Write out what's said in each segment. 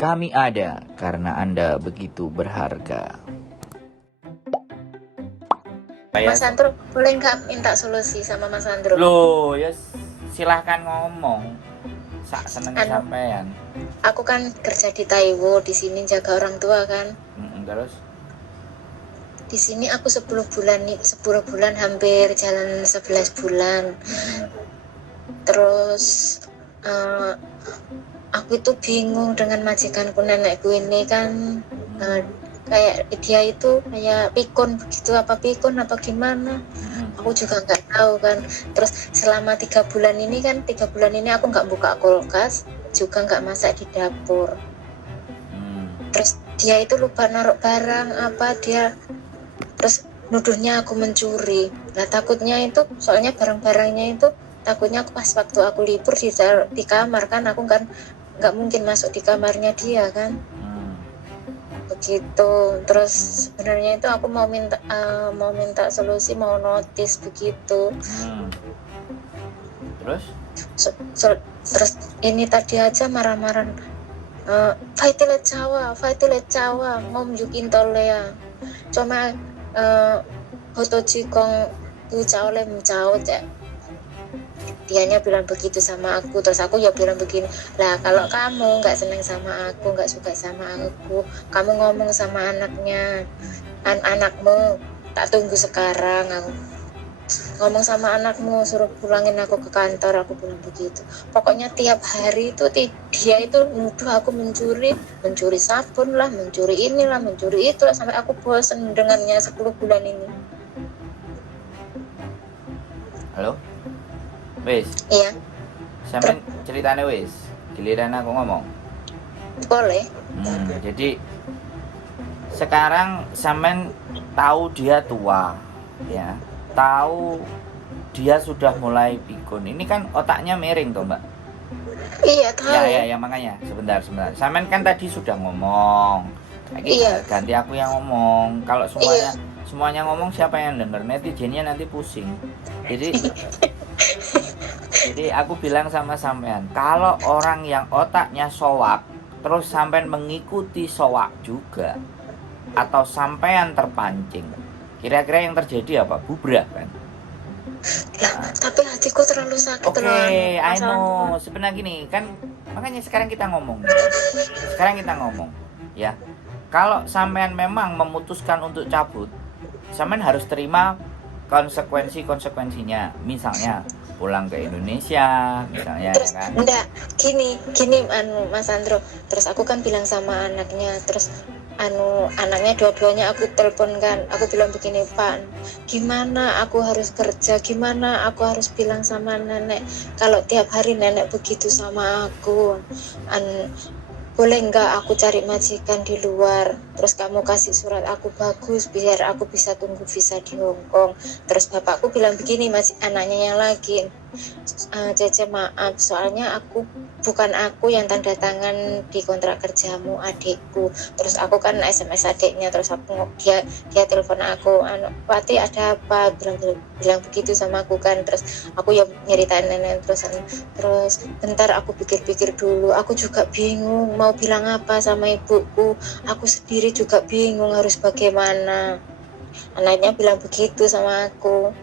Kami ada karena Anda begitu berharga. Mas Andro, boleh nggak minta solusi sama Mas Andro? Loh, ya silahkan ngomong. Sak senengnya sampean. Aku kan kerja di Taiwo, di sini jaga orang tua kan. Terus? Di sini aku 10 bulan hampir jalan 11 bulan. Terus aku itu bingung dengan majikanku, nenekku ini kan kayak dia itu kayak pikun begitu, apa gimana, aku juga nggak tahu kan. Terus selama 3 bulan ini aku nggak buka kulkas, juga nggak masak di dapur. Terus dia itu lupa naruh barang terus nuduhnya aku mencuri. Nah takutnya itu, soalnya barang-barangnya itu takutnya pas waktu aku libur di kamar kan, aku kan nggak mungkin masuk di kamarnya dia kan. Begitu. Terus sebenarnya itu aku mau minta solusi, mau notice begitu. Terus? Terus ini tadi aja marah-marah, Faitilet Jawa ngom yukin tolea cuma foto cikong tu caole mencao cek. Dianya bilang begitu sama aku. Terus aku ya bilang begini, lah kalau kamu nggak seneng sama aku, nggak suka sama aku, kamu ngomong sama anaknya, anakmu tak tunggu sekarang. Aku ngomong sama anakmu, suruh pulangin aku ke kantor, aku bilang begitu. Pokoknya tiap hari itu dia itu nuduh aku mencuri sabun lah, mencuri inilah, mencuri itu lah, sampai aku bosan dengannya 10 bulan ini. Halo? Wis. Iya. Sampean ceritane wis. Giliran aku ngomong. Boleh. Jadi sekarang sampean tahu dia tua, ya. Tahu dia sudah mulai pikun. Ini kan otaknya miring toh, Mbak? Iya, tahu. Ya, makanya. Sebentar. Sampean kan tadi sudah ngomong. Iya. Ganti aku yang ngomong. Kalau semuanya ngomong, siapa yang denger? Netizennya nanti pusing. Jadi aku bilang sama sampean, kalau orang yang otaknya soak, terus sampean mengikuti soak juga, atau sampean terpancing, kira-kira yang terjadi apa? Bubrah kan? Tapi hatiku terlalu sakit. Oke, I know. Sebenarnya gini kan, makanya sekarang kita ngomong, ya. Kalau sampean memang memutuskan untuk cabut, sampean harus terima konsekuensinya. Misalnya pulang ke Indonesia misalnya. Terus, ya kan? Enggak, gini Mas Andro. Terus aku kan bilang sama anaknya, terus anaknya dua-duanya aku telepon kan. Aku bilang begini, Pak, gimana aku harus kerja, gimana aku harus bilang sama nenek kalau tiap hari nenek begitu sama aku. Boleh nggak aku cari majikan di luar, terus kamu kasih surat aku bagus biar aku bisa tunggu visa di Hong Kong. Terus bapakku bilang begini, anaknya yang lagi, Cece maaf, soalnya bukan aku yang tanda tangan di kontrak kerjamu, adikku. Terus aku kan SMS adiknya, terus dia telepon aku, Wati ada apa, bilang begitu sama aku kan. Terus aku ya nyeritain nenek, terus bentar aku pikir-pikir dulu, aku juga bingung mau bilang apa sama ibuku, aku sendiri juga bingung harus bagaimana. Anaknya bilang begitu sama aku.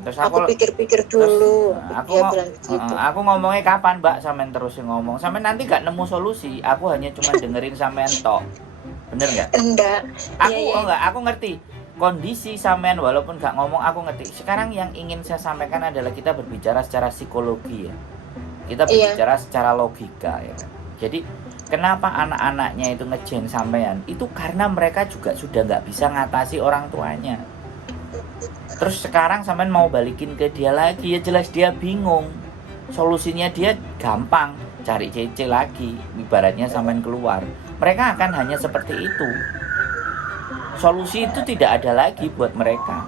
Terus aku pikir-pikir dulu. Aku ngomongnya kapan, Mbak? Sampean terus ngomong. Sampean nanti gak nemu solusi. Aku hanya cuma dengerin sampean tok. Bener nggak? Enggak. Aku ngerti kondisi sampean, walaupun gak ngomong aku ngerti. Sekarang yang ingin saya sampaikan adalah kita berbicara secara psikologi ya. Kita berbicara secara logika ya kan. Jadi kenapa anak-anaknya itu ngejen sampean? Itu karena mereka juga sudah nggak bisa ngatasi orang tuanya. Terus sekarang sampean mau balikin ke dia lagi, ya jelas dia bingung. Solusinya dia gampang, cari Cece lagi. Ibaratnya sampean keluar, mereka akan hanya seperti itu. Solusi itu tidak ada lagi buat mereka.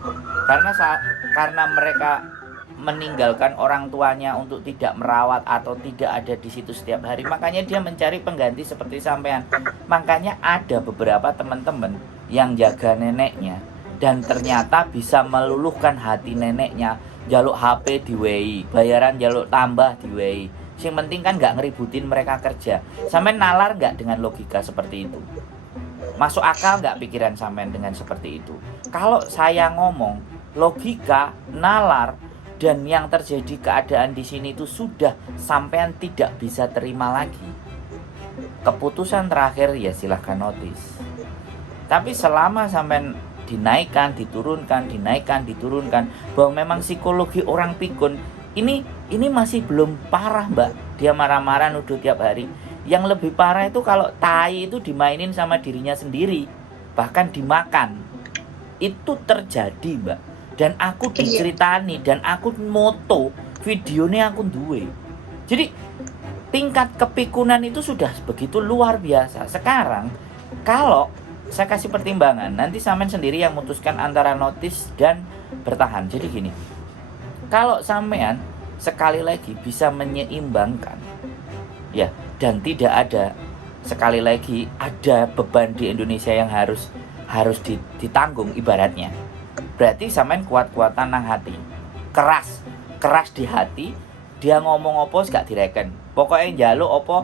Karena mereka meninggalkan orang tuanya untuk tidak merawat atau tidak ada di situ setiap hari, makanya dia mencari pengganti seperti sampean. Makanya ada beberapa teman-teman yang jaga neneknya dan ternyata bisa meluluhkan hati neneknya. Jaluk HP diwehi, bayaran jaluk tambah diwehi, Yang penting kan nggak ngeributin mereka kerja. Sampean nalar nggak dengan logika seperti itu? Masuk akal nggak pikiran sampean dengan seperti itu? Kalau saya ngomong logika, nalar, dan yang terjadi keadaan di sini itu sudah sampean tidak bisa terima lagi. Keputusan terakhir ya silahkan notis. Tapi selama sampean dinaikkan, diturunkan, dinaikkan, diturunkan, bahwa memang psikologi orang pikun ini masih belum parah, Mbak. Dia marah-marah nuduh tiap hari. Yang lebih parah itu kalau tai itu dimainin sama dirinya sendiri, bahkan dimakan. Itu terjadi, Mbak. Dan aku diceritani, dan aku moto videonya aku duwe. Jadi tingkat kepikunan itu sudah begitu luar biasa. Sekarang kalau saya kasih pertimbangan, nanti sampean sendiri yang memutuskan antara notis dan bertahan. Jadi gini, kalau sampean sekali lagi bisa menyeimbangkan, ya, dan tidak ada sekali lagi ada beban di Indonesia yang harus ditanggung ibaratnya. Berarti sampean kuat-kuatan nang hati, keras di hati. Dia ngomong apa gak direken. Pokoknya njaluk apa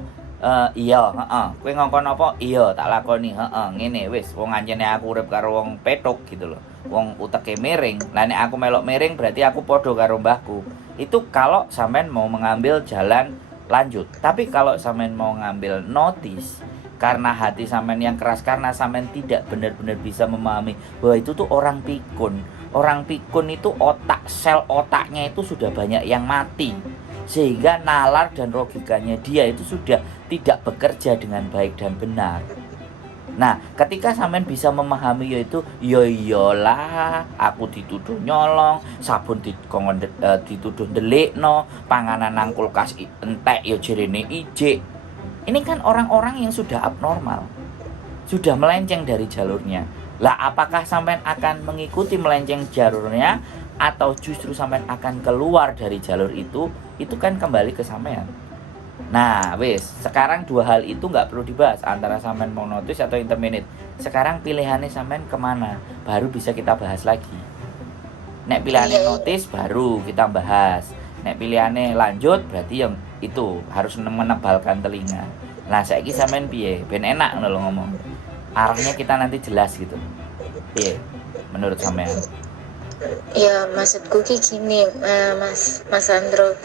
iya, kowe ngongkon apa iya tak lakoni, ngene wis wong anjene aku urip karo wong petuk gitu loh. Wong uteke miring. Lah nek aku melok miring berarti aku padha karo mbahku. Itu kalau sampean mau mengambil jalan lanjut. Tapi kalau sampean mau ngambil notis karena hati sampean yang keras, karena sampean tidak benar-benar bisa memahami bahwa itu tuh orang pikun. Orang pikun itu sel otaknya itu sudah banyak yang mati. Sehingga nalar dan logikanya dia itu sudah tidak bekerja dengan baik dan benar. Nah, ketika sampean bisa memahami yaitu ya iyalah aku dituduh nyolong, sabun dituduh ndelikno, panganan nang kulkas entek ya jerene ijik. Ini kan orang-orang yang sudah abnormal, sudah melenceng dari jalurnya. Lah apakah sampean akan mengikuti melenceng jalurnya atau justru sampean akan keluar dari jalur itu kan kembali ke sampean. Nah wis, sekarang dua hal itu nggak perlu dibahas antara sampean mau notice atau interminate. Sekarang pilihannya sampean kemana, baru bisa kita bahas lagi. Nek pilihannya notice baru kita bahas. Nek pilihannya lanjut berarti yang itu harus menebalkan telinga. Nah saiki sampean piye? Ben enak ngono lho ngomong. Arahnya kita nanti jelas gitu. Piye menurut sampean? Ya maksudku gini, Mas Andro,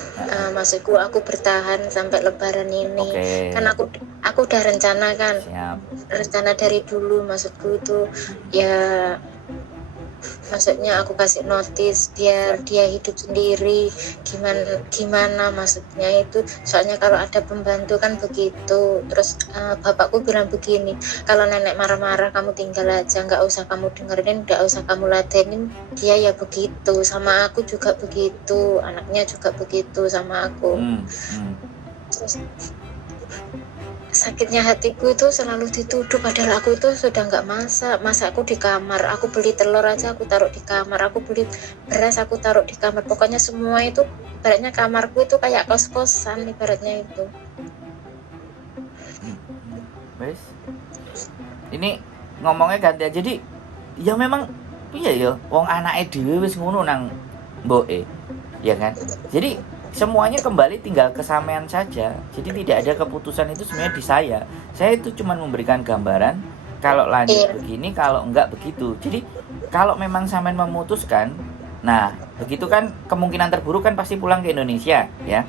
maksudku aku bertahan sampai Lebaran ini. Kan aku udah rencana kan. Siap. Rencana dari dulu, maksudku itu ya, maksudnya aku kasih notis biar dia hidup sendiri. Gimana maksudnya itu, soalnya kalau ada pembantu kan begitu. Terus bapakku bilang begini, kalau nenek marah-marah kamu tinggal aja, nggak usah kamu dengerin, nggak usah kamu ladenin. Dia ya begitu, sama aku juga begitu, anaknya juga begitu sama aku. Terus sakitnya hatiku itu selalu dituduh, padahal aku itu sudah nggak masak aku di kamar, aku beli telur aja aku taruh di kamar, aku beli beras aku taruh di kamar, pokoknya semua itu ibaratnya kamarku itu kayak kos-kosan ibaratnya itu. Wes, ini ngomongnya ganti aja. Jadi ya memang iya ya, wong anake dhewe wis ngono nang mboke, ya kan. Jadi semuanya kembali tinggal kesamaan saja. Jadi tidak ada keputusan itu sebenarnya di saya. Saya itu cuma memberikan gambaran kalau lanjut begini, kalau enggak begitu. Jadi kalau memang sampean memutuskan, nah begitu kan kemungkinan terburuk kan pasti pulang ke Indonesia, ya.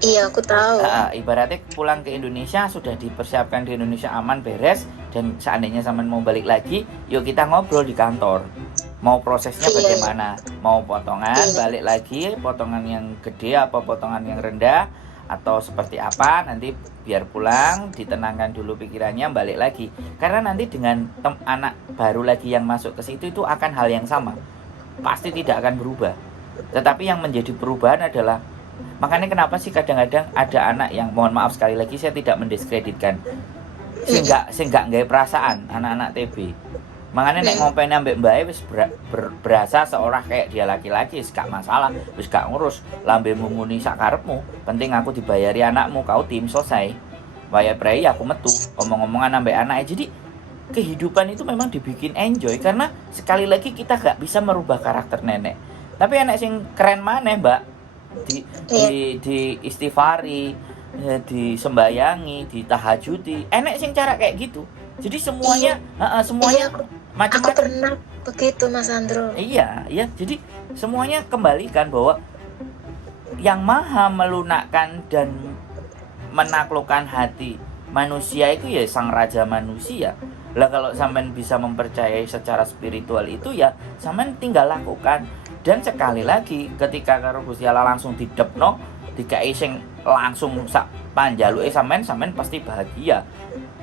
Iya aku tahu. Ibaratnya pulang ke Indonesia sudah dipersiapkan di Indonesia aman beres, dan seandainya sampean mau balik lagi, yuk kita ngobrol di kantor. Mau prosesnya bagaimana? Mau potongan balik lagi, potongan yang gede apa potongan yang rendah, atau seperti apa? Nanti biar pulang ditenangkan dulu pikirannya, balik lagi. Karena nanti dengan anak baru lagi yang masuk ke situ itu akan hal yang sama, pasti tidak akan berubah. Tetapi yang menjadi perubahan adalah, makanya kenapa sih kadang-kadang ada anak yang, mohon maaf sekali lagi saya tidak mendiskreditkan, sehingga nggak perasaan anak-anak TB. Makanya nek ngopeni ambek mbae wis berasa seolah kayak dia laki-laki, wis gak masalah, wis gak ngurus, lambemu muni sak karepmu, penting aku dibayari anakmu, kau tim selesai. Bayar prei aku metu, omong-omongan ambek anaknya. Jadi kehidupan itu memang dibikin enjoy karena sekali lagi kita gak bisa merubah karakter nenek. Tapi anak sing keren maneh, Mbak. di istighfari, disembayangi, ditahajudi. Enek sing cara kayak gitu. Jadi semuanya semuanya Aku macam-macam. pernah begitu Mas Andro. Iya. Jadi semuanya kembalikan bahwa yang maha melunakkan dan menaklukkan hati manusia itu ya sang raja manusia. Lah kalau sampean bisa mempercayai secara spiritual itu ya sampean tinggal lakukan. Dan sekali lagi ketika karo Gusti Allah langsung didepno, dikai sing langsung sak panjaluke sampean pasti bahagia.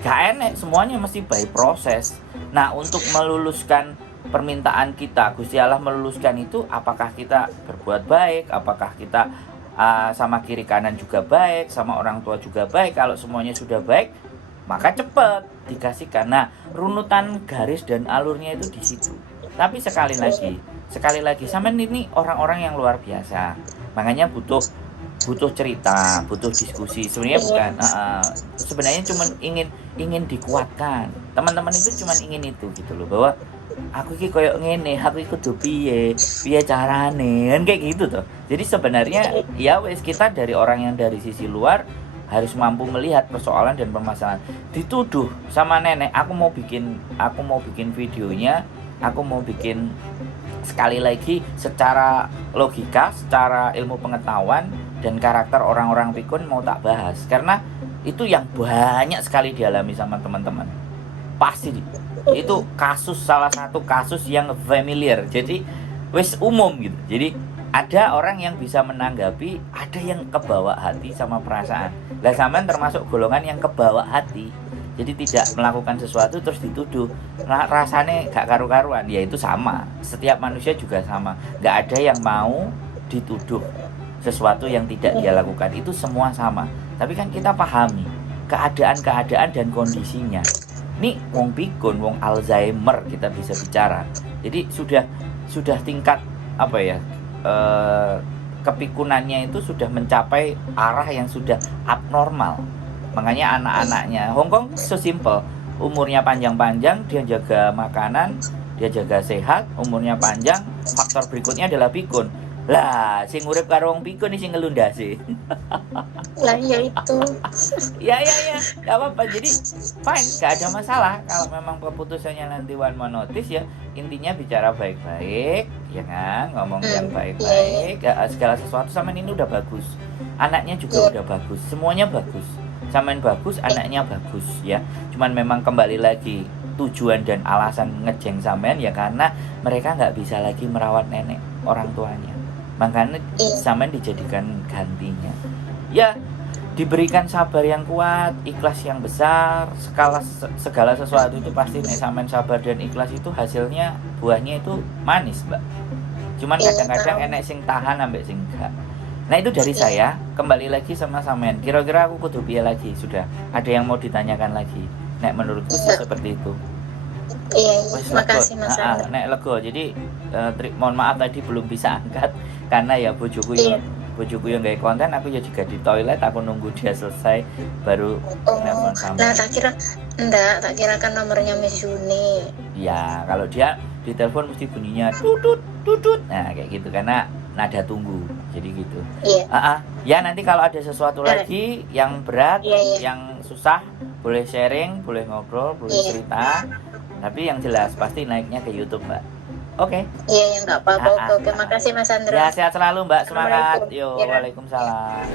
Gak enek, semuanya mesti by proses. Nah, untuk meluluskan permintaan kita, Gusti Allah meluluskan itu, apakah kita berbuat baik, apakah kita sama kiri kanan juga baik, sama orang tua juga baik. Kalau semuanya sudah baik, maka cepat dikasihkan. Nah, runutan garis dan alurnya itu di situ. Tapi sekali lagi, sampean ini orang-orang yang luar biasa. Makanya butuh cerita, butuh diskusi. Sebenarnya bukan sebenarnya cuma ingin dikuatkan. Teman-teman itu cuma ingin itu gitu loh, bahwa aku iki koyo ngene, aku iki kudu piye carane, kan kayak gitu tuh. Jadi sebenarnya ya wes, kita dari orang yang dari sisi luar harus mampu melihat persoalan dan permasalahan. Dituduh sama nenek, aku mau bikin videonya, aku mau bikin sekali lagi secara logika, secara ilmu pengetahuan dan karakter orang-orang pikun mau tak bahas, karena itu yang banyak sekali dialami sama teman-teman. Pasti itu salah satu kasus yang familiar, jadi wis umum gitu. Jadi ada orang yang bisa menanggapi, ada yang kebawa hati sama perasaan. Lah sampean termasuk golongan yang kebawa hati, jadi tidak melakukan sesuatu terus dituduh. Rasanya gak karu-karuan. Ya itu sama, setiap manusia juga sama. Gak ada yang mau dituduh sesuatu yang tidak dia lakukan, itu semua sama. Tapi kan kita pahami keadaan dan kondisinya. Nih wong pikun, wong Alzheimer kita bisa bicara. Jadi sudah tingkat apa ya, kepikunannya itu sudah mencapai arah yang sudah abnormal. Makanya anak-anaknya Hongkong so simple, umurnya panjang-panjang, dia jaga makanan, dia jaga sehat, umurnya panjang, faktor berikutnya adalah pikun. Lah sing urip karo wong pikun iki sing ngelundasi. Lah iya itu. ya gak apa-apa. Jadi fine, gak ada masalah. Kalau memang keputusannya nanti one man notice, ya intinya bicara baik-baik, ya kan, ngomong yang baik-baik. Segala sesuatu sampean ini udah bagus, anaknya juga udah bagus, semuanya bagus. Sampean bagus, anaknya bagus, ya. Cuman memang kembali lagi tujuan dan alasan ngejeng sampean ya karena mereka nggak bisa lagi merawat nenek orang tuanya. Makanya sampean dijadikan gantinya. Ya, diberikan sabar yang kuat, ikhlas yang besar, segala sesuatu itu pasti nek sampean sabar dan ikhlas itu hasilnya, buahnya itu manis, Mbak. Cuman kadang-kadang enek sing tahan ambek sing enggak. Nah, itu dari saya. Kembali lagi sama sampean. Kira-kira aku kudu piye lagi? Sudah ada yang mau ditanyakan lagi? Nek menurutku sih seperti itu. Iya, makasih Mas Andro. Nek lego. Jadi mohon maaf tadi belum bisa angkat karena ya bojoku yang gawe konten, aku ya juga di toilet, aku nunggu dia selesai baru nelfon sama. Nah, tak kira kan nomornya Miss Yuni. Ya, kalau dia di telepon mesti bunyinya tutut. Nah, kayak gitu karena nada tunggu. Jadi gitu. Iya. Ya, nanti kalau ada sesuatu lagi yang berat, yang susah, boleh sharing, boleh ngobrol, boleh cerita. Tapi yang jelas pasti naiknya ke YouTube, Mbak. Oke. Iya, ya nggak apa-apa. Oke, makasih Mas Andro. Ya, sehat selalu, Mbak. Semangat. Yo, waalaikumsalam.